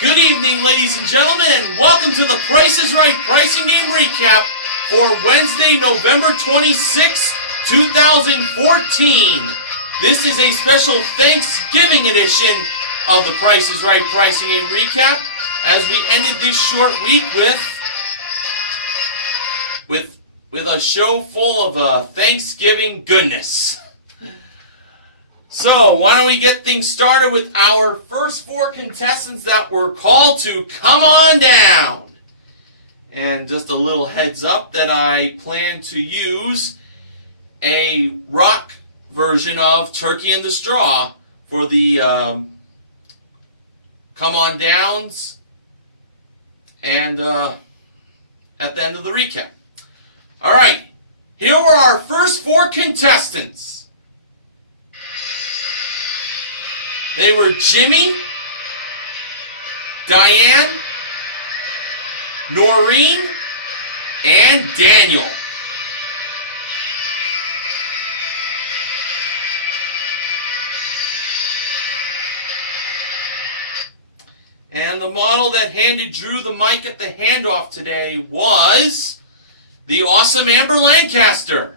Good evening, ladies and gentlemen, and welcome to the Price is Right Pricing Game Recap for Wednesday, November 26, 2014. This is a special Thanksgiving edition of the Price is Right Pricing Game Recap as we ended this short week with a show full of Thanksgiving goodness. So, why don't we get things started with our first four contestants that were called to come on down. And just a little heads up that I plan to use a rock version of Turkey in the Straw for the come on downs and at the end of the recap. Alright, here were our first four contestants. They were Jimmy, Diane, Noreen, and Daniel. And the model that handed Drew the mic at the handoff today was the awesome Amber Lancaster.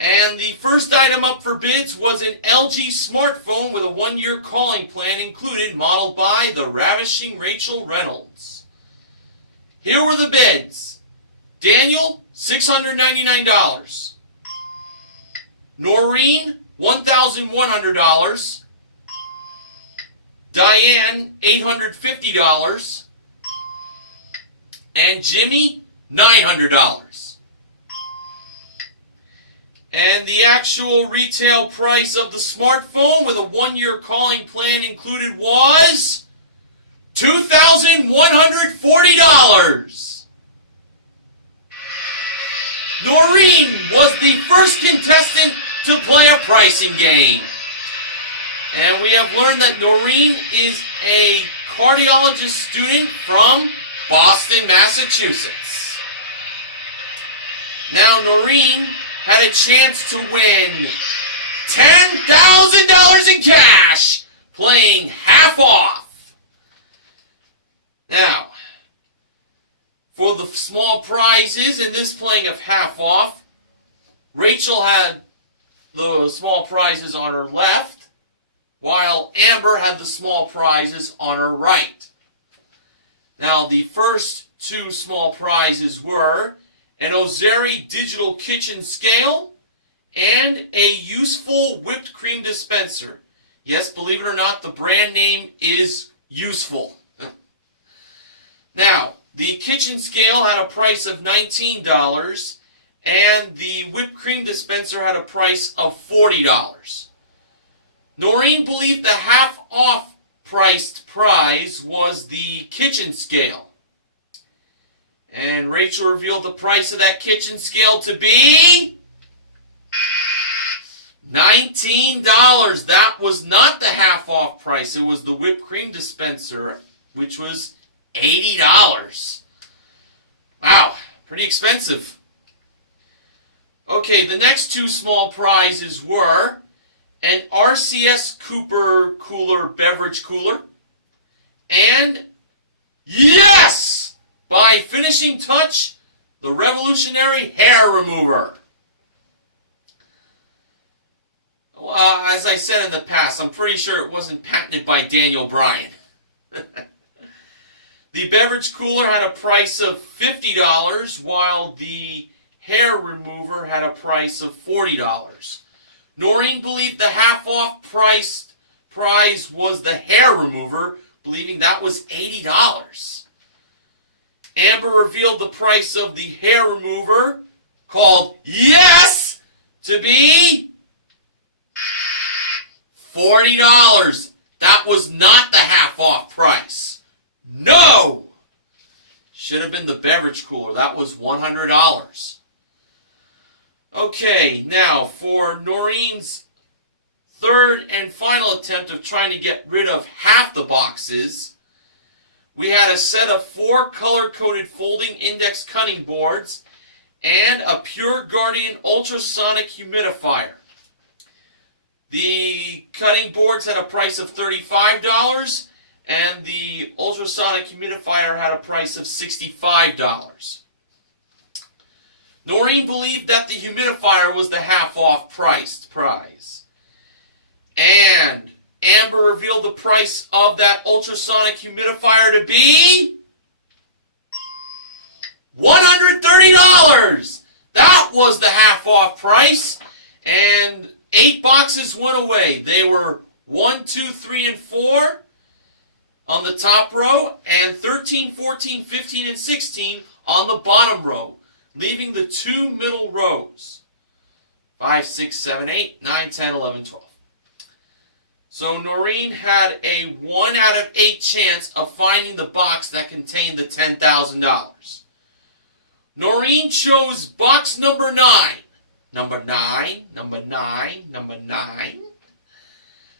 And the first item up for bids was an LG smartphone with a 1-year calling plan included, modeled by the ravishing Rachel Reynolds. Here were the bids. Daniel, $699. Noreen, $1,100. Diane, $850. And Jimmy, $900. And the actual retail price of the smartphone with a 1-year calling plan included was $2,140. Noreen was the first contestant to play a pricing game. And we have learned that Noreen is a cardiologist student from Boston, Massachusetts. Now, Noreen had a chance to win $10,000 in cash playing half off. Now, for the small prizes in this playing of half off, Rachel had the small prizes on her left, while Amber had the small prizes on her right. Now, the first two small prizes were an Ozeri digital kitchen scale, and a useful whipped cream dispenser. Yes, believe it or not, the brand name is useful. Now, the kitchen scale had a price of $19, and the whipped cream dispenser had a price of $40. Noreen believed the half-off priced prize was the kitchen scale. And Rachel revealed the price of that kitchen scale to be $19. That was not the half-off price. It was the whipped cream dispenser, which was $80. Wow, pretty expensive. Okay, the next two small prizes were an RCS Cooper Cooler beverage cooler and, yes! by finishing touch, the revolutionary hair remover. As I said in the past, I'm pretty sure it wasn't patented by Daniel Bryan. The beverage cooler had a price of $50, while the hair remover had a price of $40. Noreen believed the half-off prize was the hair remover, believing that was $80. Amber revealed the price of the hair remover, called Yes, to be $40. That was not the half-off price. No! Should have been the beverage cooler. That was $100. Okay, now for Noreen's third and final attempt of trying to get rid of half the boxes, we had a set of 4 color-coded folding index cutting boards and a Pure Guardian ultrasonic humidifier. The cutting boards had a price of $35, and the ultrasonic humidifier had a price of $65. Noreen believed that the humidifier was the half-off price. And Amber revealed the price of that ultrasonic humidifier to be $130. That was the half-off price, and 8 boxes went away. They were 1, 2, 3, and 4 on the top row, and 13, 14, 15, and 16 on the bottom row, leaving the 2 middle rows. 5, 6, 7, 8, 9, 10, 11, 12. So Noreen had a 1 out of 8 chance of finding the box that contained the $10,000. Noreen chose box number 9. Number 9, number 9, number 9.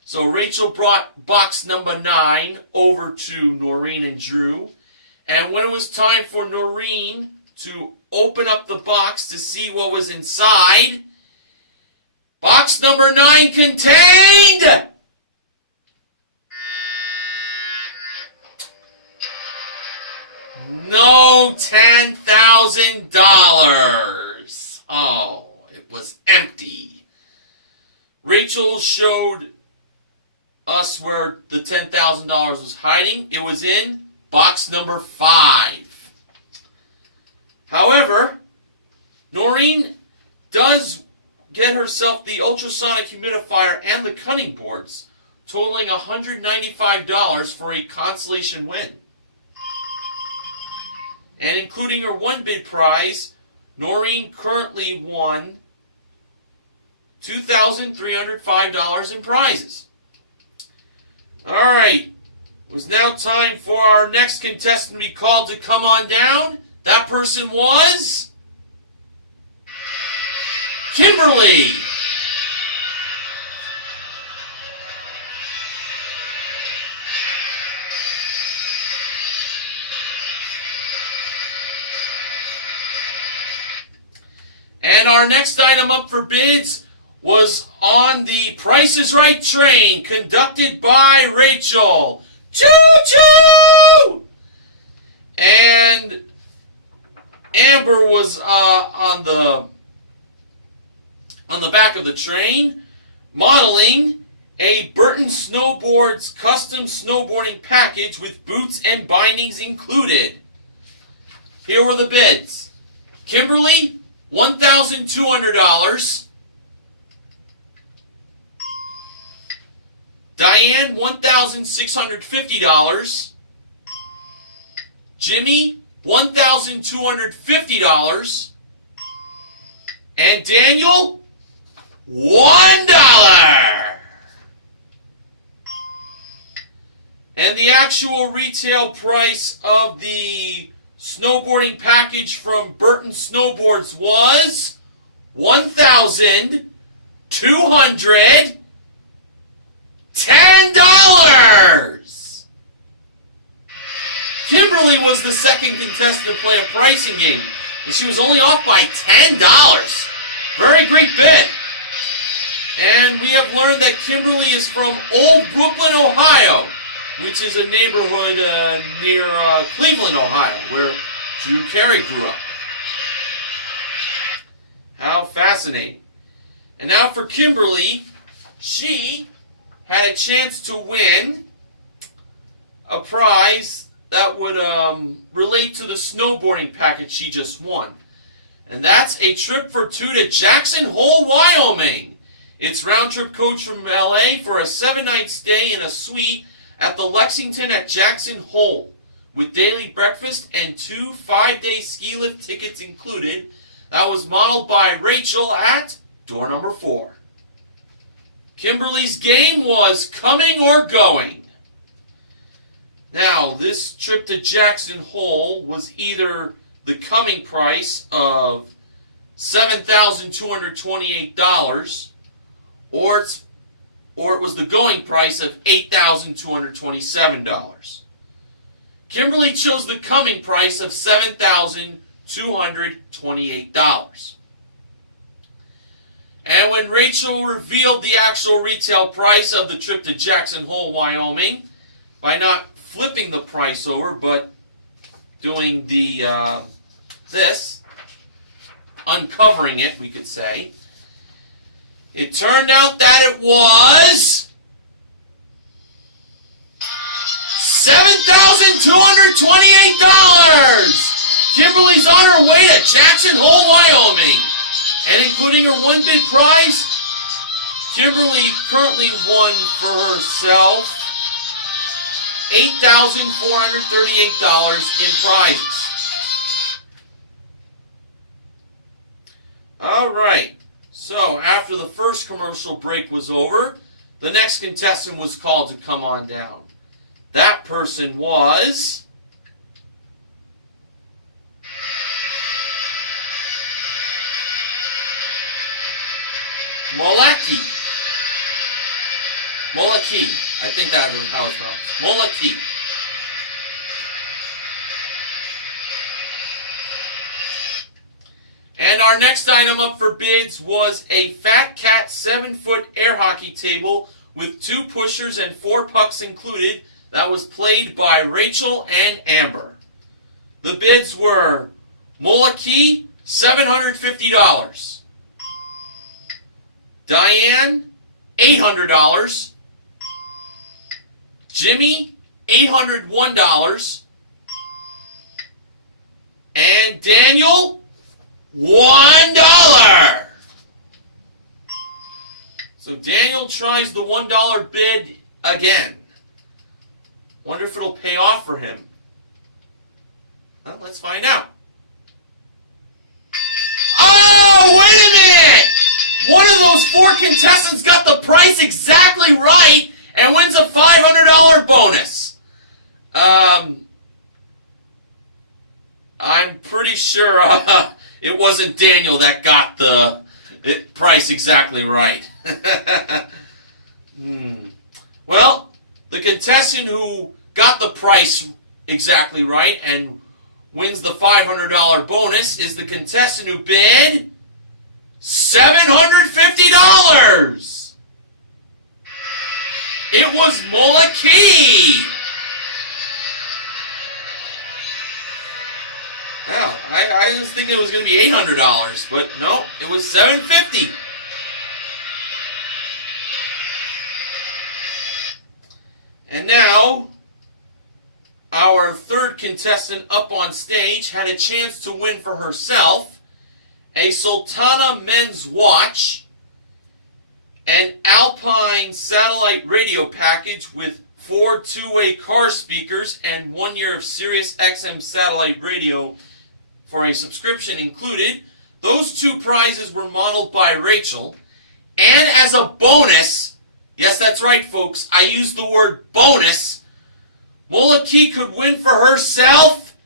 So Rachel brought box number 9 over to Noreen and Drew. And when it was time for Noreen to open up the box to see what was inside, box number 9 contained no $10,000. Oh, it was empty. Rachel showed us where the $10,000 was hiding. It was in box number 5. However, Noreen does get herself the ultrasonic humidifier and the cutting boards, totaling $195 for a consolation win. And including her 1 bid prize, Noreen currently won $2,305 in prizes. Alright, it was now time for our next contestant to be called to come on down. That person was Kimberly. And our next item up for bids was on the Price is Right train, conducted by Rachel. Choo-choo! And Amber was on the back of the train, modeling a Burton Snowboards custom snowboarding package with boots and bindings included. Here were the bids. Kimberly, $1,200. Diane, $1,650. Jimmy, $1,250. And Daniel, $1. And the actual retail price of the snowboarding package from Burton Snowboards was $1,210. Kimberly was the second contestant to play a pricing game, and she was only off by $10. Very great bid. And we have learned that Kimberly is from Old Brooklyn, Ohio, which is a neighborhood near Cleveland, Ohio, where Drew Carey grew up. How fascinating. And now for Kimberly, she had a chance to win a prize that would relate to the snowboarding package she just won. And that's a trip for 2 to Jackson Hole, Wyoming. It's round-trip coach from LA for a 7-night stay in a suite at the Lexington at Jackson Hole, with daily breakfast and 2 5-day ski lift tickets included. That was modeled by Rachel at door number 4. Kimberly's game was coming or going. Now, this trip to Jackson Hole was either the coming price of $7,228, or it was the going price of $8,227. Kimberly chose the coming price of $7,228. And when Rachel revealed the actual retail price of the trip to Jackson Hole, Wyoming, by not flipping the price over, but doing the uncovering it, we could say. It turned out that it was $7,228. Kimberly's on her way to Jackson Hole, Wyoming. And including her one bid prize, Kimberly currently won for herself $8,438 in prizes. All right. So after the first commercial break was over, the next contestant was called to come on down. That person was Molaki. I think that's how it's pronounced. Molaki. And our next item up for bids was a Fat Cat 7-foot air hockey table with 2 pushers and 4 pucks included that was played by Rachel and Amber. The bids were Molaki, $750. Diane, $800. Jimmy, $801. And Daniel, $1. So Daniel tries the $1 bid again. Wonder if it'll pay off for him. Well, let's find out. Oh, wait a minute! One of those 4 contestants got the price exactly right and wins a $500 bonus. I'm pretty sure it wasn't Daniel that got the price exactly right. Well, the contestant who got the price exactly right and wins the $500 bonus is the contestant who bid $750. It was Molaki. Well, I was thinking it was going to be $800, but no, it was $750. And now, our third contestant up on stage had a chance to win for herself a Sultana men's watch, an Alpine satellite radio package with 4 two-way car speakers and 1 year of Sirius XM satellite radio for a subscription included. Those 2 prizes were modeled by Rachel. And as a bonus, yes, that's right, folks, I used the word bonus, Molaki could win for herself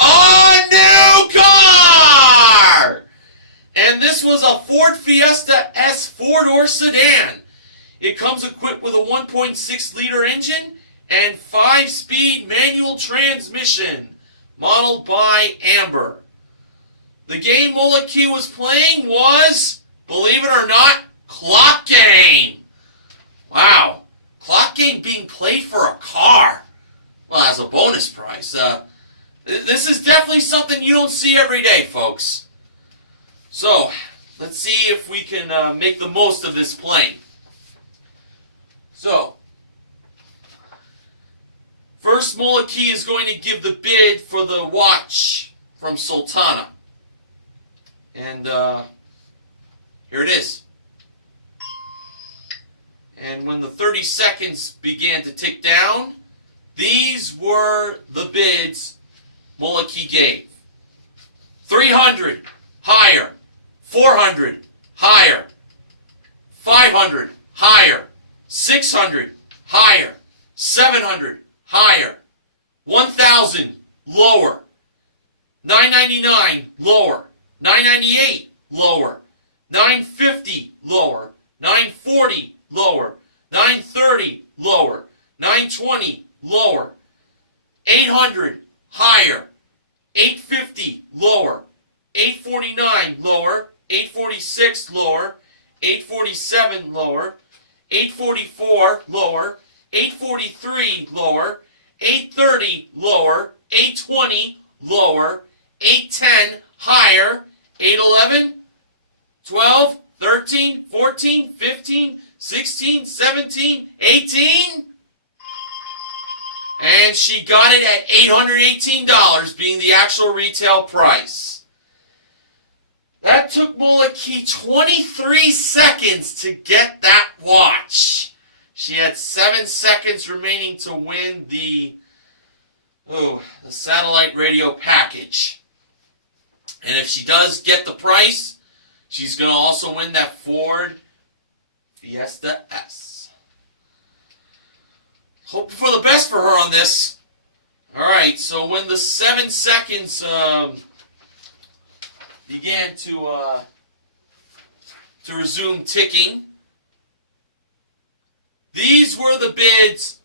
a new car! And this was a Ford Fiesta S 4-door sedan. It comes equipped with a 1.6-liter engine and 5-speed manual transmission, modeled by Amber. The game Molaki was playing was, believe it or not, Clock Game. Wow. Clock Game being played for a car. Well, as a bonus prize. This is definitely something you don't see every day, folks. So, let's see if we can make the most of this playing. So, first Molaki is going to give the bid for the watch from Sultana. And here it is. And when the 30 seconds began to tick down, these were the bids Molaki gave. 300, higher. 400, higher. 500, higher. 600, higher. 700, higher. 1,000, lower. 999, lower. 998, lower. 950, lower. 940, lower. 930, lower. 920, lower. 800, higher. 850, lower. 849, lower. 846, lower. 847, lower. 844, lower. 843, lower. 830 lower, 820 lower, 810 higher, 811, 12, 13, 14, 15, 16, 17, 18. And she got it at $818 being the actual retail price. That took Mulakey 23 seconds to get that watch. She had 7 seconds remaining to win the satellite radio package. And if she does get the price, she's going to also win that Ford Fiesta S. Hope for the best for her on this. Alright, so when the 7 seconds began to resume ticking, these were the bids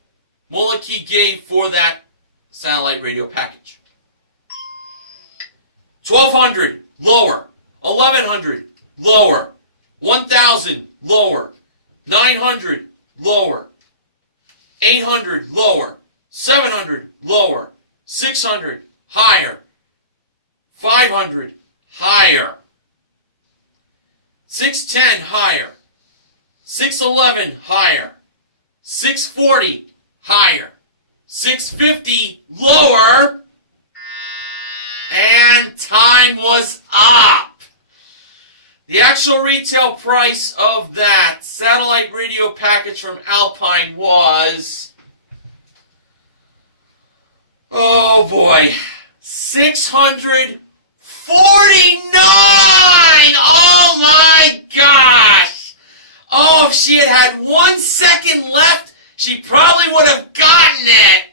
Mulakey gave for that satellite radio package. 1,200 lower, 1,100 lower, 1,000 lower, 900 lower, 800 lower, 700 lower, 600 higher, 500 higher, 610 higher, 611 higher, 640 higher, 650 lower, and time was up. The actual retail price of that satellite radio package from Alpine was, oh boy, $649! Oh my gosh! Oh, if she had had 1 second left, she probably would have gotten it.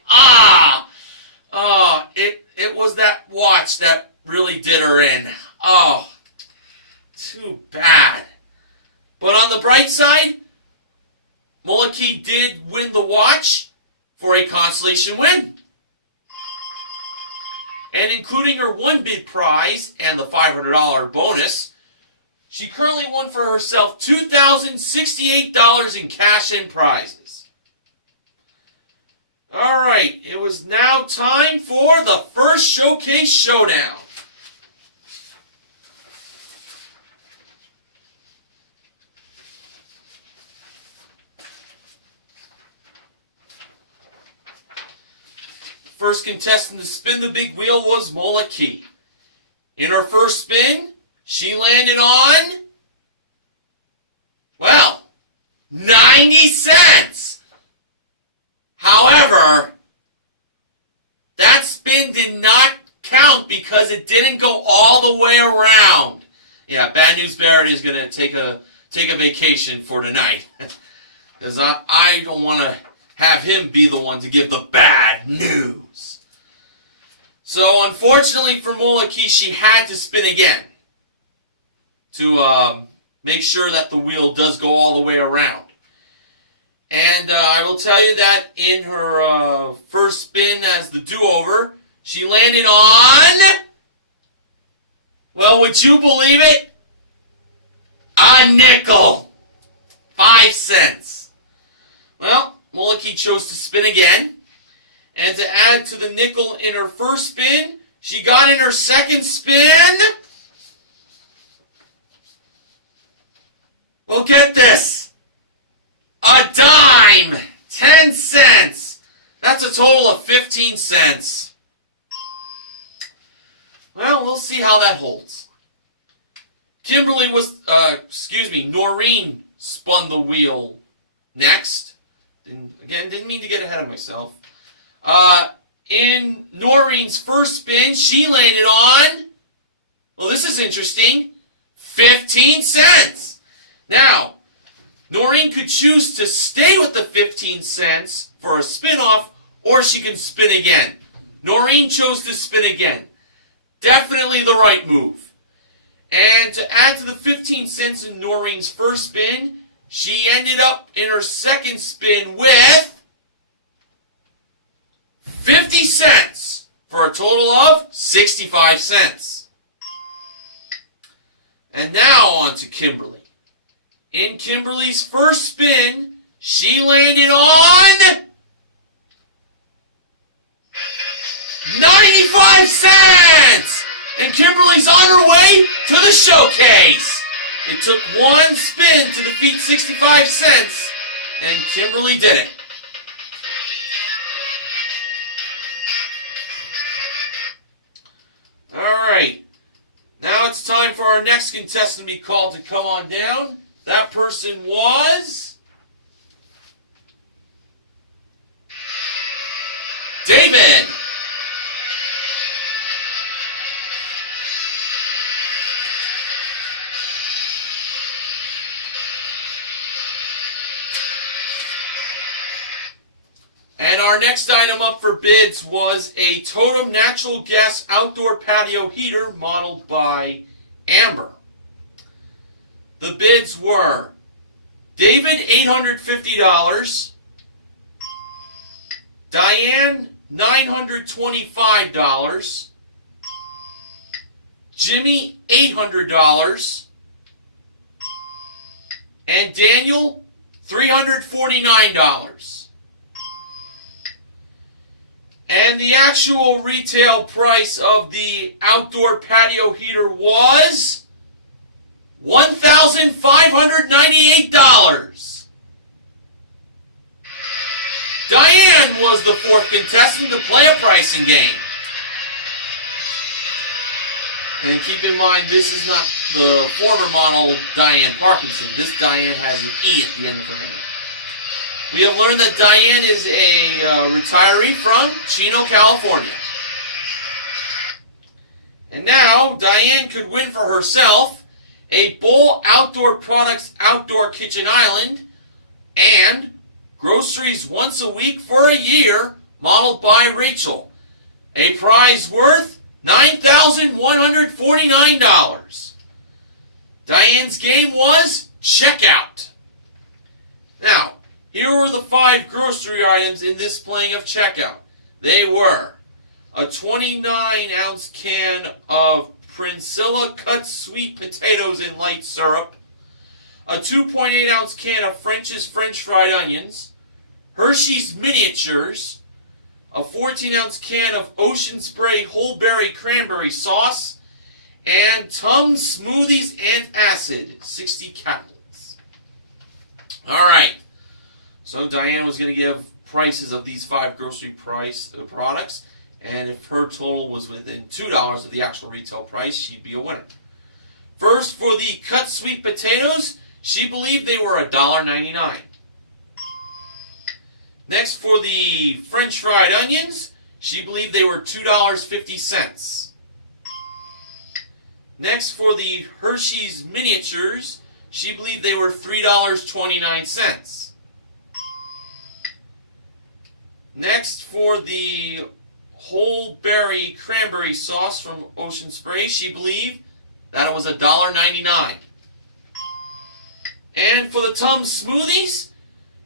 It was that watch that really did her in. Oh, too bad. But on the bright side, Mulakey did win the watch for a consolation win. And including her one bid prize and the $500 bonus, she currently won for herself $2,068 in cash and prizes. Alright, it was now time for the first Showcase Showdown. First contestant to spin the big wheel was Mulakey. In her first spin, she landed on, well, 90 cents. However, that spin did not count because it didn't go all the way around. Yeah, Bad News Barrett is going to take a vacation for tonight. Because I don't want to have him be the one to give the bad news. So, unfortunately for Mulakey, she had to spin again to make sure that the wheel does go all the way around. And I will tell you that in her first spin as the do-over, she landed on, well, would you believe it? A nickel. 5 cents. Well, Mulakey chose to spin again. And to add to the nickel in her first spin, she got in her second spin. Well, get this. A dime! 10 cents! That's a total of 15 cents. Well, we'll see how that holds. Noreen spun the wheel next. Didn't mean to get ahead of myself. In Noreen's first spin, she landed on, well, this is interesting, 15 cents. Now, Noreen could choose to stay with the 15 cents for a spin-off, or she can spin again. Noreen chose to spin again. Definitely the right move. And to add to the 15 cents in Noreen's first spin, she ended up in her second spin with 50 cents for a total of 65 cents. And now on to Kimberly. In Kimberly's first spin, she landed on Kimberly's on her way to the showcase. It took one spin to defeat 65 cents, and Kimberly did it. Alright, now it's time for our next contestant to be called to come on down. That person was David. And our next item up for bids was a Totem Natural Gas Outdoor Patio Heater modeled by Amber. The bids were David $850, Diane $925, Jimmy $800, and Daniel $349. And the actual retail price of the outdoor patio heater was $1,598. Diane was the fourth contestant to play a pricing game. And keep in mind, this is not the former model Diane Parkinson. This Diane has an E at the end of her name. We have learned that Diane is a retiree from Chino, California. And now, Diane could win for herself a Bowl Outdoor Products Outdoor Kitchen Island and groceries once a week for a year, modeled by Rachel. A prize worth $9,149. Diane's game was Checkout. Now, here were the 5 grocery items in this playing of Checkout. They were a 29-ounce can of Princilla cut sweet potatoes in light syrup, a 2.8-ounce can of French's French fried onions, Hershey's miniatures, a 14-ounce can of Ocean Spray whole berry cranberry sauce, and Tums Smoothies Antacid, 60 caplets. All right. So Diane was going to give prices of these 5 grocery products, and if her total was within $2 of the actual retail price, she'd be a winner. First, for the cut sweet potatoes, she believed they were $1.99. Next, for the French fried onions, she believed they were $2.50. Next, for the Hershey's miniatures, she believed they were $3.29. Next, for the whole berry cranberry sauce from Ocean Spray, she believed that it was $1.99. And for the Tums smoothies,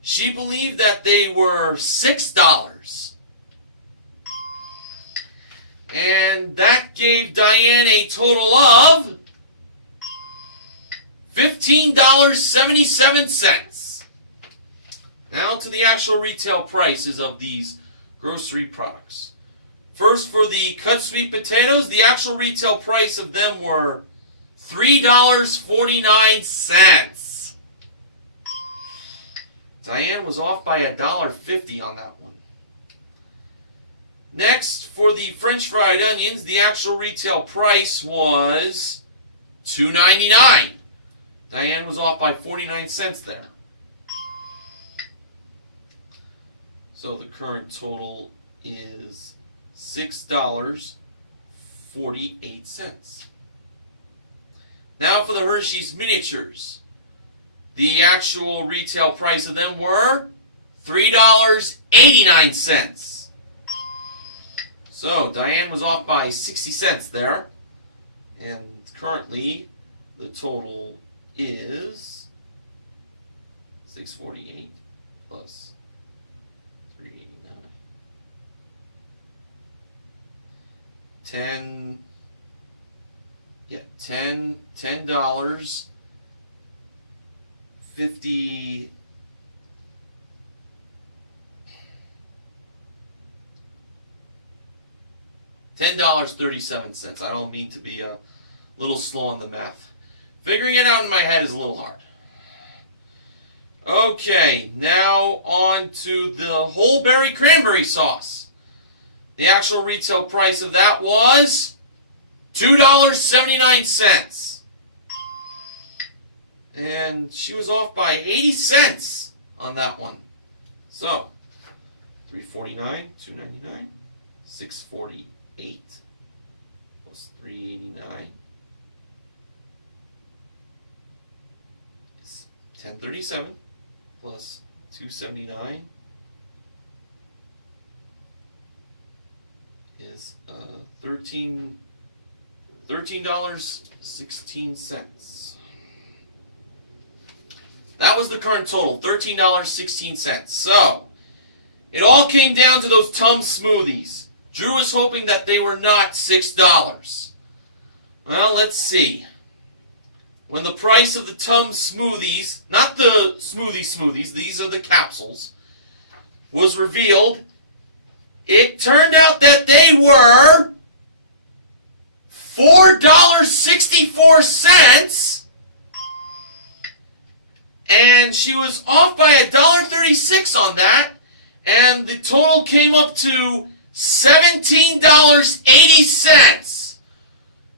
she believed that they were $6. And that gave Diane a total of $15.77. Now to the actual retail prices of these grocery products. First, for the cut sweet potatoes, the actual retail price of them were $3.49. Diane was off by $1.50 on that one. Next, for the French fried onions, the actual retail price was $2.99. Diane was off by 49 cents there. So the current total is $6.48. Now for the Hershey's miniatures. The actual retail price of them were $3.89. So Diane was off by 60 cents there. And currently the total is $6.48 plus $10 $50 $10.50 $10.37. I don't mean to be a little slow on the math. Figuring it out in my head is a little hard. Okay, now on to the whole berry cranberry sauce. The actual retail price of that was $2.79. And she was off by 80 cents on that one. So, $3.49, $2.99, $6.48 plus $3.89 is $10.37 plus $2.79 is $13.16. That was the current total, $13.16. So, it all came down to those Tums smoothies. Drew was hoping that they were not $6. Well, let's see. When the price of the Tums smoothies, not the smoothies, these are the capsules, was revealed, it turned out that they were $4.64. And she was off by $1.36 on that, and the total came up to $17.80.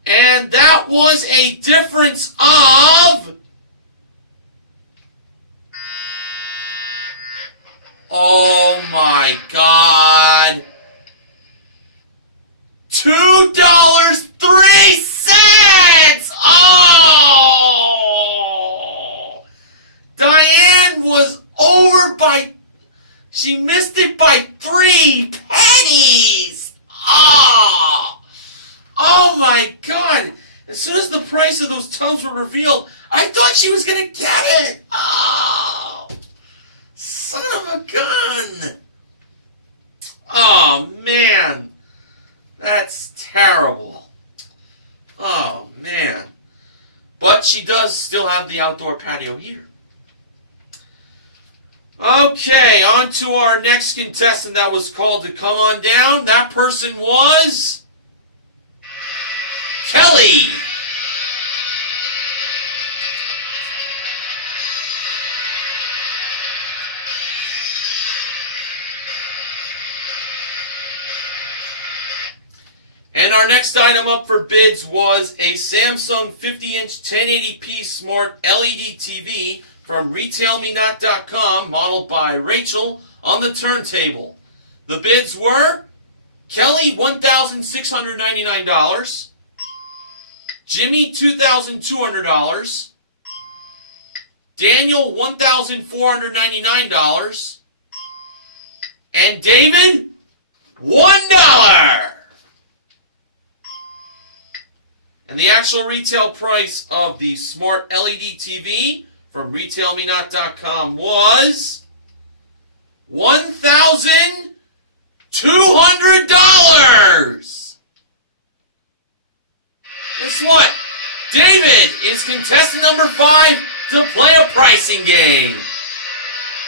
And that was a difference of, oh my God, $2.03. Oh! Diane was over by, she missed it by 3 pennies. Oh! Oh my God! As soon as the price of those Tums were revealed, I thought she was gonna get it. Oh! Son of a gun! Oh man! That's terrible. Oh man. But she does still have the outdoor patio heater. Okay, on to our next contestant that was called to come on down. That person was Kelly. And our next item up for bids was a Samsung 50-inch 1080p smart LED TV from RetailMeNot.com, modeled by Rachel, on the turntable. The bids were Kelly, $1,699, Jimmy, $2,200, Daniel, $1,499, and David, $1. And the actual retail price of the smart LED TV from RetailMeNot.com was $1,200. Guess what? David is contestant number 5 to play a pricing game.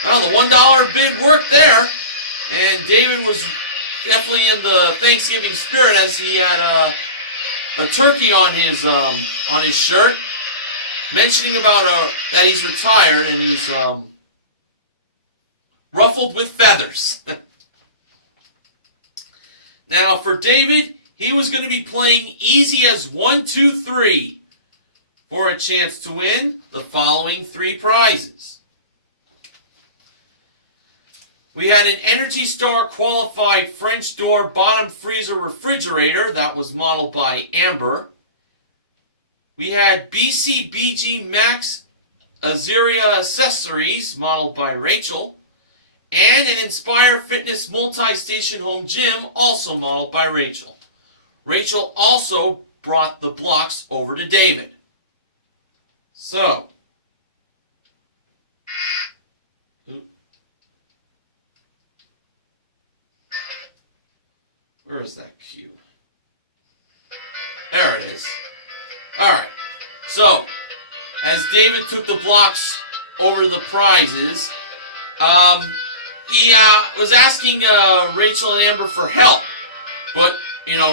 Well, the $1 bid worked there, and David was definitely in the Thanksgiving spirit as he had a turkey on his shirt, mentioning about that he's retired and he's ruffled with feathers. Now for David, he was going to be playing easy as 1, 2, 3 for a chance to win the following 3 prizes. We had an Energy Star qualified French door bottom freezer refrigerator that was modeled by Amber. We had BCBG Max Azaria accessories modeled by Rachel. And an Inspire Fitness multi-station home gym also modeled by Rachel. Rachel also brought the blocks over to David. So, where is that cue? There it is. Alright, so, as David took the blocks over the prizes, he was asking Rachel and Amber for help, but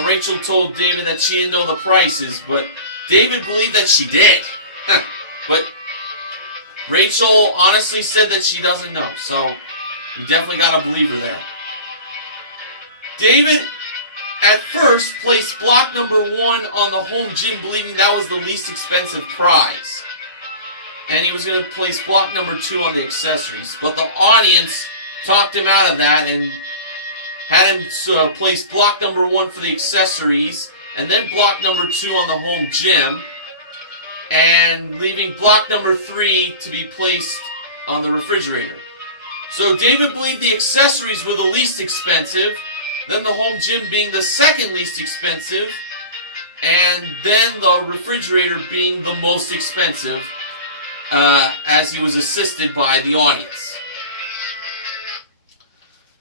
Rachel told David that she didn't know the prices, but David believed that she did. But Rachel honestly said that she doesn't know, so you definitely got to believe her there. David, at first, placed block number 1 on the home gym, believing that was the least expensive prize. And he was going to place block number 2 on the accessories. But the audience talked him out of that and had him place block number 1 for the accessories, and then block number 2 on the home gym, and leaving block number 3 to be placed on the refrigerator. So David believed the accessories were the least expensive, then the home gym being the second least expensive, and then the refrigerator being the most expensive, as he was assisted by the audience.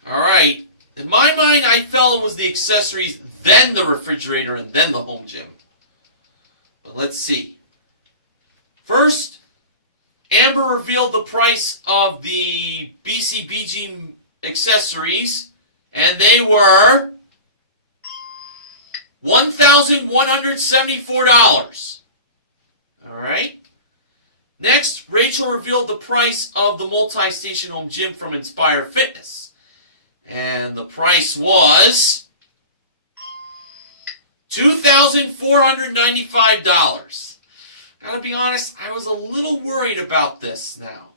Alright, in my mind I felt it was the accessories, then the refrigerator, and then the home gym. But let's see. First, Amber revealed the price of the BCBG accessories, and they were $1,174. Alright. Next, Rachel revealed the price of the multi-station home gym from Inspire Fitness. And the price was $2,495. Gotta be honest, I was a little worried about this now.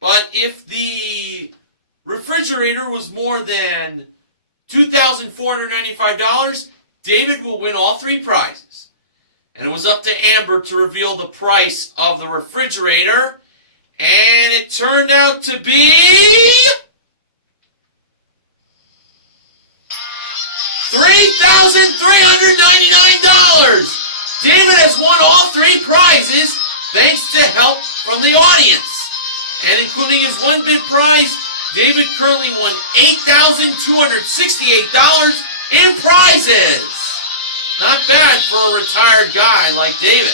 But if the refrigerator was more than $2,495, David will win all 3 prizes. And it was up to Amber to reveal the price of the refrigerator, and it turned out to be $3,399. David has won all 3 prizes thanks to help from the audience. And including his 1-bid prize, David currently won $8,268 in prizes. Not bad for a retired guy like David.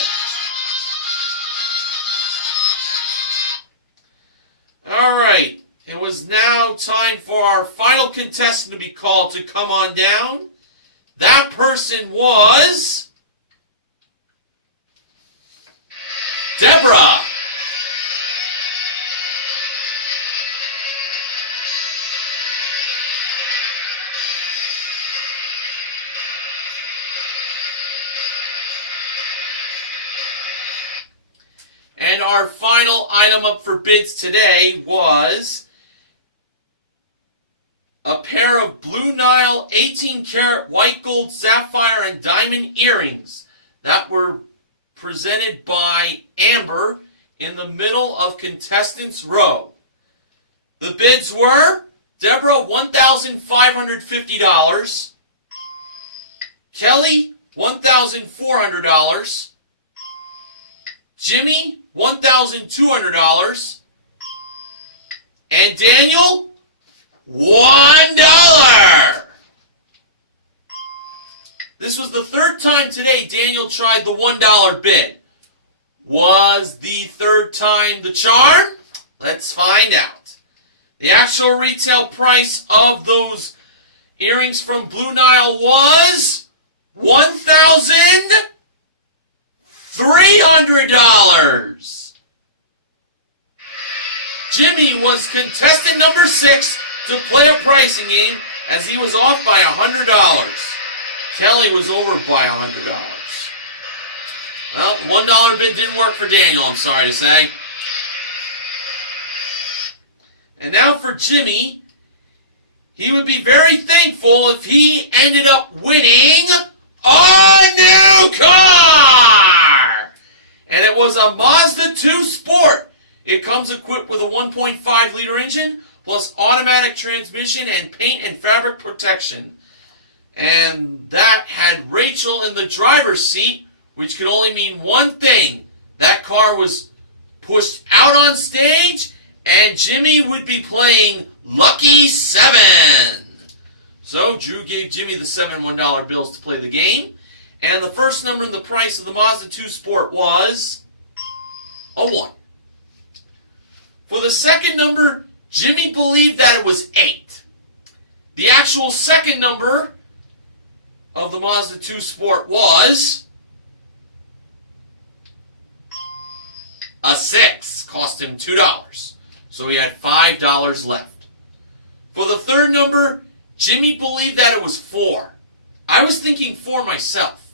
Alright, it was now time for our final contestant to be called to come on down. That person was Deborah. And our final item up for bids today was a pair of Blue Nile 18-karat white gold sapphire and diamond earrings that were presented by Amber in the middle of contestants' row. The bids were Deborah, $1,550, Kelly, $1,400, Jimmy, $1,200, and Daniel, $1. This was the 3rd time today Daniel tried the $1 bid. Was the 3rd time the charm? Let's find out. The actual retail price of those earrings from Blue Nile was $1,300. Jimmy was contestant number 6 to play a pricing game as he was off by $100. Kelly was over by $100. Well, the $1 bid didn't work for Daniel, I'm sorry to say. And now for Jimmy, he would be very thankful if he ended up winning a new car! And it was a Mazda 2 Sport. It comes equipped with a 1.5-liter engine, plus automatic transmission and paint and fabric protection. And that had Rachel in the driver's seat, which could only mean one thing. That car was pushed out on stage, and Jimmy would be playing Lucky 7. So Drew gave Jimmy the 7 $1 bills to play the game. And the first number in the price of the Mazda 2 Sport was a 1. For the second number, Jimmy believed that it was 8. actual second number of the Mazda 2 Sport was a 6. Cost him $2. So he had $5 left. For the third number, Jimmy believed that it was 4. I was thinking 4 myself.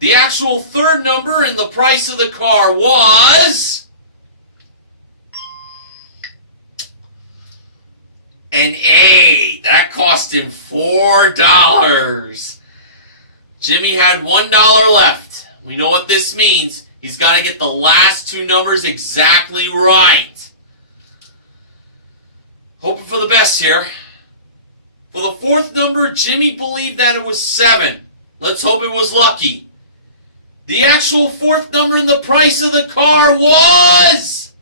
The actual third number in the price of the car was an 8. That cost him $4. Jimmy had $1 left. We know what this means. He's got to get the last 2 numbers exactly right. Hoping for the best here. For the fourth number, Jimmy believed that it was 7. Let's hope it was lucky. The actual fourth number in the price of the car was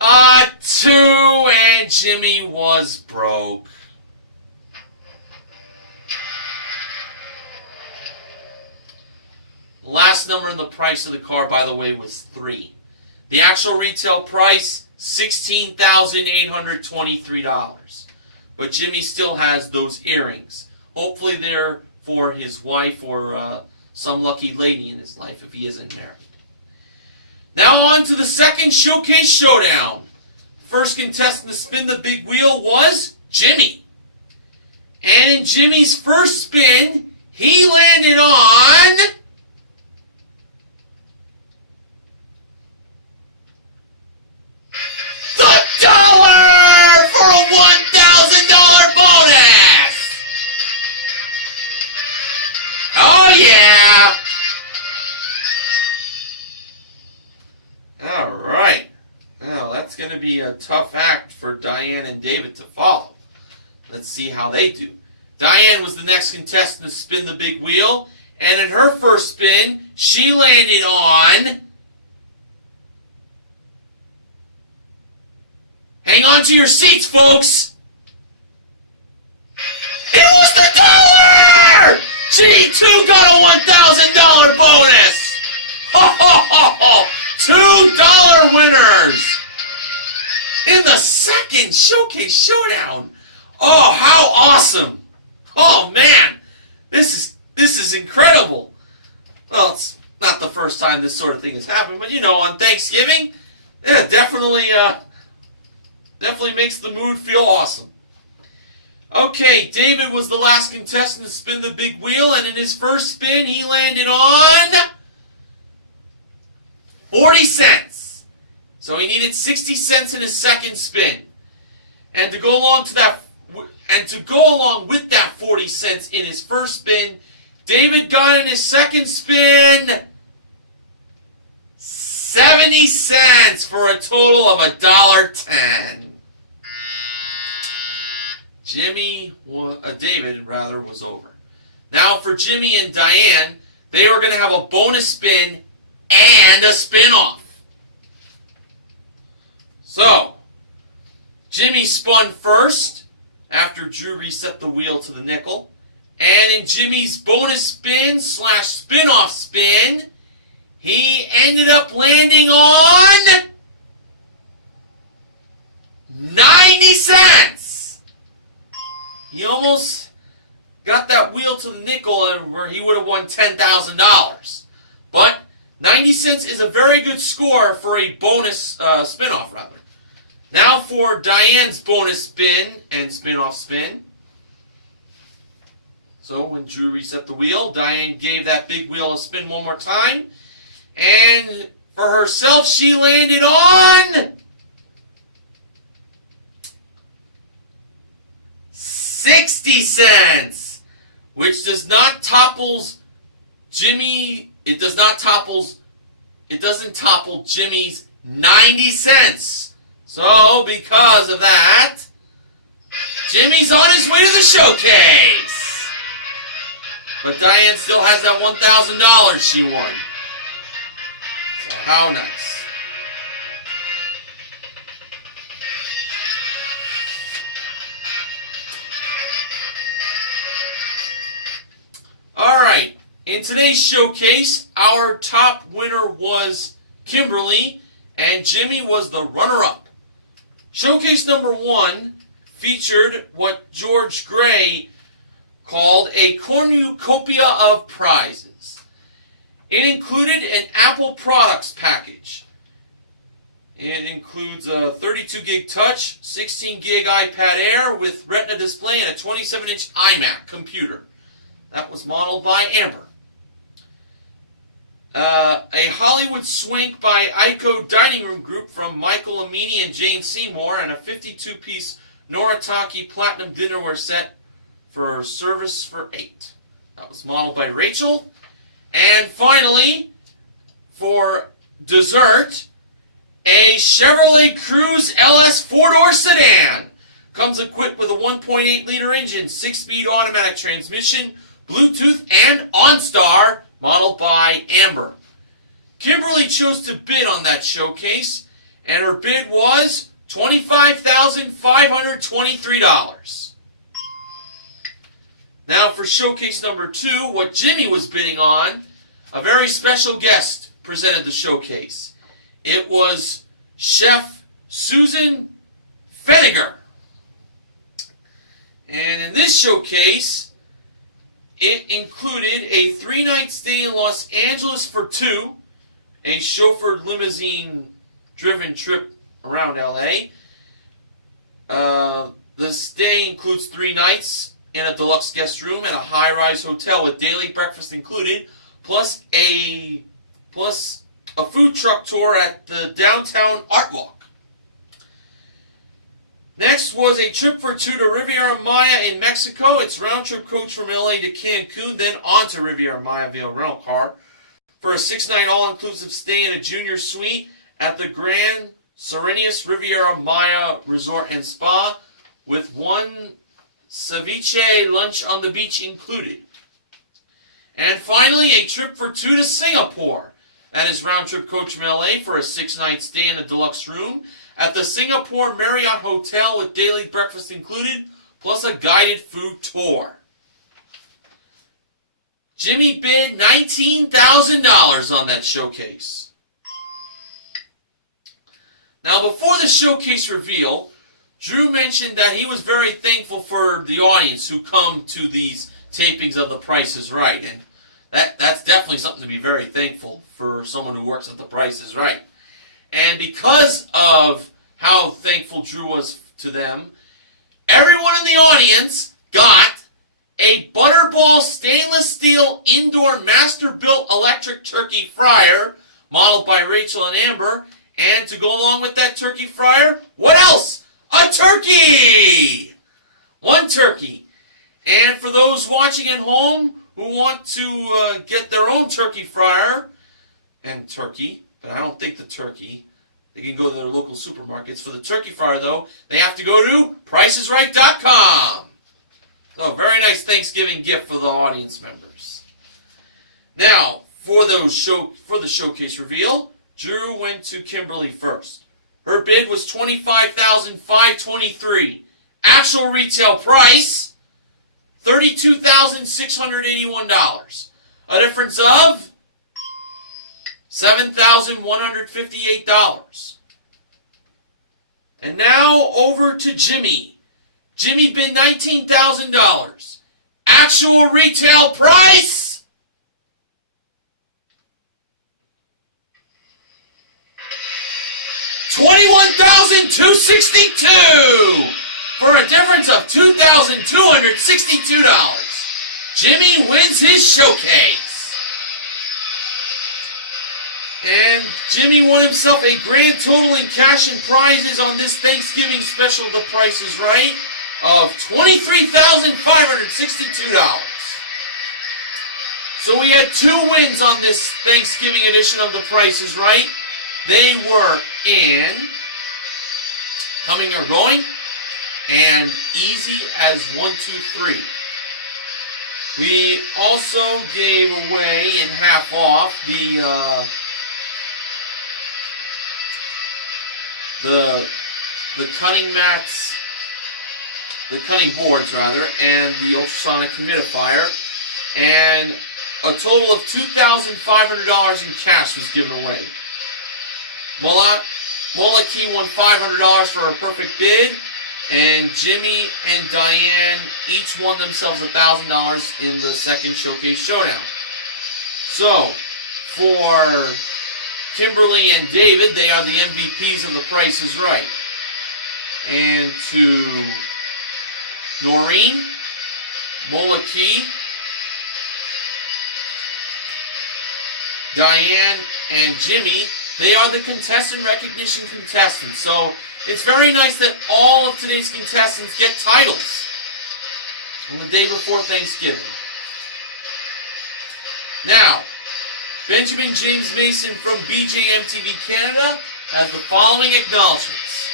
a 2, and Jimmy was broke. The last number in the price of the car, by the way, was 3. The actual retail price, $16,823. But Jimmy still has those earrings. Hopefully they're for his wife or some lucky lady in his life if he isn't married. Now on to the second showcase showdown. The first contestant to spin the big wheel was Jimmy. And in Jimmy's first spin, he landed on the dollar for a $1,000 bonus! Oh yeah! Alright. Now that's going to be a tough act for Diane and David to follow. Let's see how they do. Diane was the next contestant to spin the big wheel, and in her first spin, she landed on... Hang on to your seats, folks! It was the dollar! She too got a $1,000 bonus! Ho ho ho ho! $2 winners! In the second showcase showdown! Oh, how awesome! Oh man, this is incredible. Well, it's not the first time this sort of thing has happened, but you know, on Thanksgiving, yeah, definitely makes the mood feel awesome. Okay, David was the last contestant to spin the big wheel, and in his first spin, he landed on 40 cents. So he needed 60 cents in his second spin. And to go along with that 40 cents in his first spin, David got in his second spin 70 cents for a total of $1.10. David was over. Now for Jimmy and Diane, they were going to have a bonus spin and a spin-off. So, Jimmy spun first after Drew reset the wheel to the nickel. And in Jimmy's bonus spin / spin-off spin, he ended up landing on 90 cents. He almost got that wheel to the nickel where he would have won $10,000. But 90 cents is a very good score for a bonus spin-off, rather. Now for Diane's bonus spin and spin-off spin. So when Drew reset the wheel, Diane gave that big wheel a spin one more time. And for herself, she landed on 60 cents, which does not topple Jimmy. It doesn't topple Jimmy's 90 cents. So because of that, Jimmy's on his way to the showcase. But Diane still has that $1,000 she won. So how nice. In today's showcase, our top winner was Kimberly, and Jimmy was the runner-up. Showcase number 1 featured what George Gray called a cornucopia of prizes. It included an Apple products package. It includes a 32 gig touch, 16 gig iPad Air with Retina display and a 27-inch iMac computer. That was modeled by Amber. A Hollywood Swink by Ico Dining Room Group from Michael Amini and Jane Seymour, and a 52-piece Noritake Platinum Dinnerware set for service for 8. That was modeled by Rachel. And finally, for dessert, a Chevrolet Cruze LS 4-door sedan. Comes equipped with a 1.8-liter engine, 6-speed automatic transmission, Bluetooth, and OnStar, modeled by Amber. Kimberly chose to bid on that showcase, and her bid was $25,523. Now for showcase number 2, what Jimmy was bidding on, a very special guest presented the showcase. It was Chef Susan Feniger. And in this showcase, it included a 3-night stay in Los Angeles for 2, a chauffeured limousine-driven trip around LA. The stay includes 3 nights in a deluxe guest room and a high-rise hotel with daily breakfast included, plus a food truck tour at the downtown Art Walk. Next was a trip for 2 to Riviera Maya in Mexico. It's round-trip coach from LA to Cancun, then on to Riviera Maya via rental car for a 6-night all-inclusive stay in a junior suite at the Grand Serenus Riviera Maya Resort and Spa with 1 ceviche lunch on the beach included. And finally, a trip for 2 to Singapore. That is round-trip coach from LA for a 6-night stay in a deluxe room at the Singapore Marriott Hotel with daily breakfast included, plus a guided food tour. Jimmy bid $19,000 on that showcase. Now, before the showcase reveal, Drew mentioned that he was very thankful for the audience who come to these tapings of The Price is Right, and that's definitely something to be very thankful for someone who works at The Price is Right. And because of how thankful Drew was to them, everyone in the audience got a Butterball stainless steel indoor master-built electric turkey fryer, modeled by Rachel and Amber. And to go along with that turkey fryer, what else? A turkey! 1 turkey. And for those watching at home who want to get their own turkey fryer and turkey, but I don't think the turkey, they can go to their local supermarkets. For the turkey fryer, though, they have to go to PricesRight.com. So, very nice Thanksgiving gift for the audience members. Now, for the showcase reveal, Drew went to Kimberly first. Her bid was $25,523. Actual retail price, $32,681. A difference of $7,158. And now over to Jimmy. Jimmy bid $19,000. Actual retail price, $21,262. For a difference of $2,262. Jimmy wins his showcase. And Jimmy won himself a grand total in cash and prizes on this Thanksgiving special The Price is Right of $23,562. So we had 2 wins on this Thanksgiving edition of The Price is Right. They were in Coming or Going and Easy as 1, 2, 3. We also gave away in half off the cutting mats, the cutting boards rather, and the ultrasonic humidifier, and a total of $2,500 in cash was given away. Molaki won $500 for a perfect bid, and Jimmy and Diane each won themselves $1,000 in the second Showcase Showdown. So, for Kimberly and David, they are the MVPs of The Price is Right. And to Noreen, Molaki, Diane, and Jimmy, they are the contestant recognition contestants. So it's very nice that all of today's contestants get titles on the day before Thanksgiving. Now, Benjamin James Mason from BJMTV Canada has the following acknowledgements.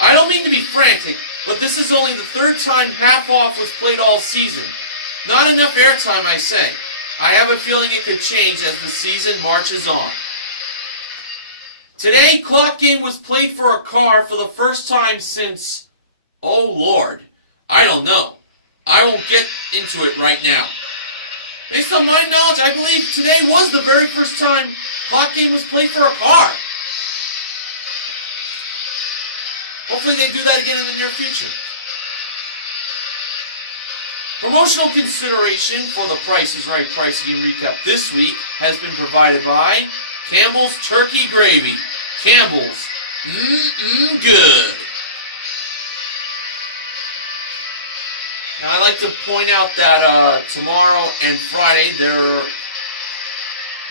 I don't mean to be frantic, but this is only the third time Half Off was played all season. Not enough airtime, I say. I have a feeling it could change as the season marches on. Today, Clock Game was played for a car for the first time since, oh Lord, I don't know. I won't get into it right now. Based on my knowledge, I believe today was the very first time Clock Game was played for a car. Hopefully they do that again in the near future. Promotional consideration for the Price is Right Price Game Recap this week has been provided by Campbell's Turkey Gravy. Campbell's. Good. Now I'd like to point out that tomorrow and Friday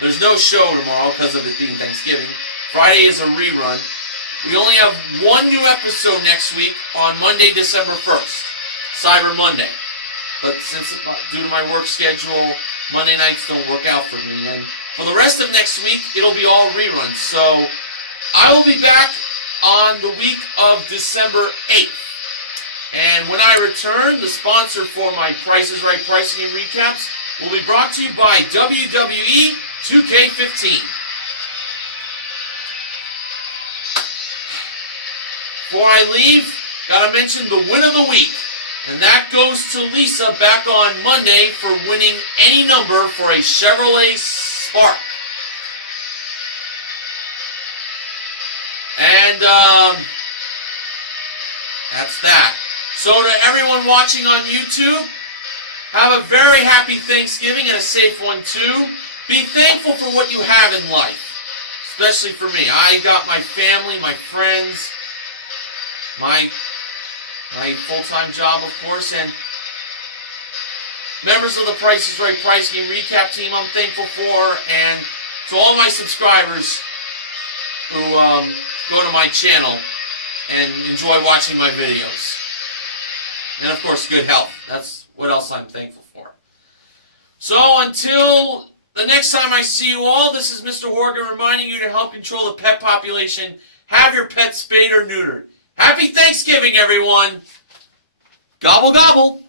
there's no show tomorrow because of it being Thanksgiving. Friday is a rerun. We only have one new episode next week on Monday, December 1st, Cyber Monday. But since due to my work schedule, Monday nights don't work out for me. And for the rest of next week, it'll be all reruns. So I will be back on the week of December 8th. And when I return, the sponsor for my Price is Right Price Game recaps will be brought to you by WWE 2K15. Before I leave, gotta mention the win of the week. And that goes to Lisa back on Monday for winning any number for a Chevrolet Spark. And that's that. So to everyone watching on YouTube, have a very happy Thanksgiving and a safe one too. Be thankful for what you have in life, especially for me. I got my family, my friends, my full-time job, of course, and members of the Price is Right Price Game Recap team I'm thankful for, and to all my subscribers who go to my channel and enjoy watching my videos. And, of course, good health. That's what else I'm thankful for. So, until the next time I see you all, this is Mr. Horgan reminding you to help control the pet population. Have your pet spayed or neutered. Happy Thanksgiving, everyone! Gobble, gobble!